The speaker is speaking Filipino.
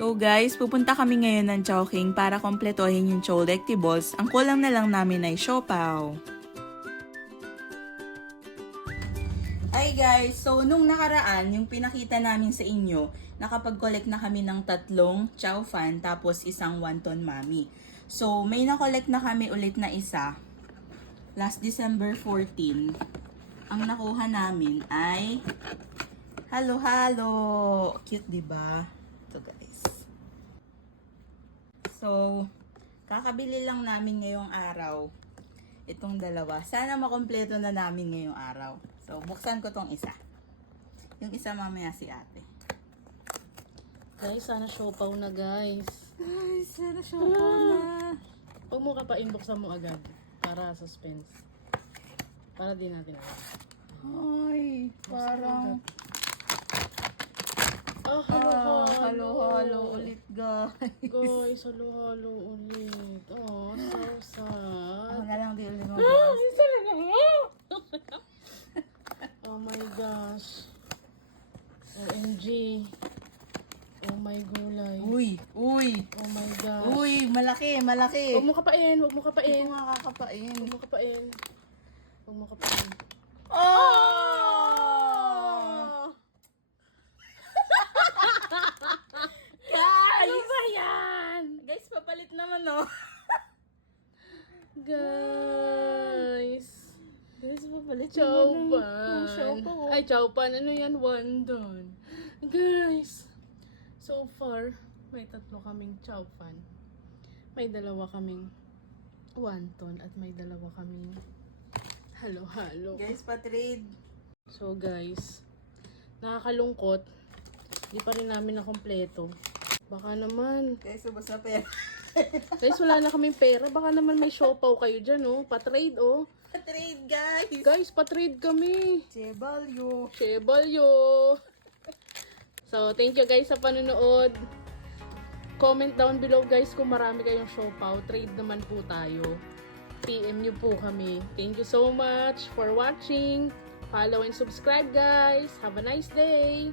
So guys, pupunta kami ngayon ng Chowking para kompletohin yung Cholectables. Ang kulang na lang namin ay siopaw. Hi guys! So nung nakaraan, yung pinakita namin sa inyo, nakapag-collect na kami ng 3 chow fan tapos isang wonton mami. So may na-collect na kami ulit na isa. Last December 14. Ang nakuha namin ay halo-halo. Cute, diba? Ito guys. So, kakabili lang namin ngayong araw. Itong dalawa. Sana makompleto na namin ngayong araw. So, buksan ko tong isa. Yung isa mamaya si ate. Guys, sana siopaw na guys. Ay, sana siopaw na. Huwag mo ka pa inboxan mo agad. Para suspense. Para di natin alam. Ay, parang halo-halo ulit guys. Guys, halo-halo ulit. Oh, so sad. Ako na lang di ulit mo. Oh my gosh. OMG. Oh my gulay. Uy! Oh my gosh. Uy! Malaki! Huwag mo kapain. Huwag mo kapain. Hindi ko nga kakapain. Huwag mo kapain. Huwag mo kapain. Oh! Guys! Ano ba yan? Guys, papalit naman oh. Guys. Guys, papalit Chowpan. Siopaw. Ay, chowpan. Ano yan? Wondon. Guys. So far, may 3 kaming chowpan. May 2 kaming wonton. At may 2 kaming halo-halo. Guys, patrade. So guys, nakakalungkot. Di pa rin namin na kompleto. Baka naman. Guys, ubos na pera. Guys, wala na kaming pera. Baka naman may siopaw kayo dyan, oh. Patrade, oh. Patrade, guys. Guys, patrade kami. Chebalyo. Chebalyo. So, thank you guys sa panonood. Comment down below guys kung marami kayong siopaw. Trade naman po tayo. PM nyo po kami. Thank you so much for watching. Follow and subscribe guys. Have a nice day.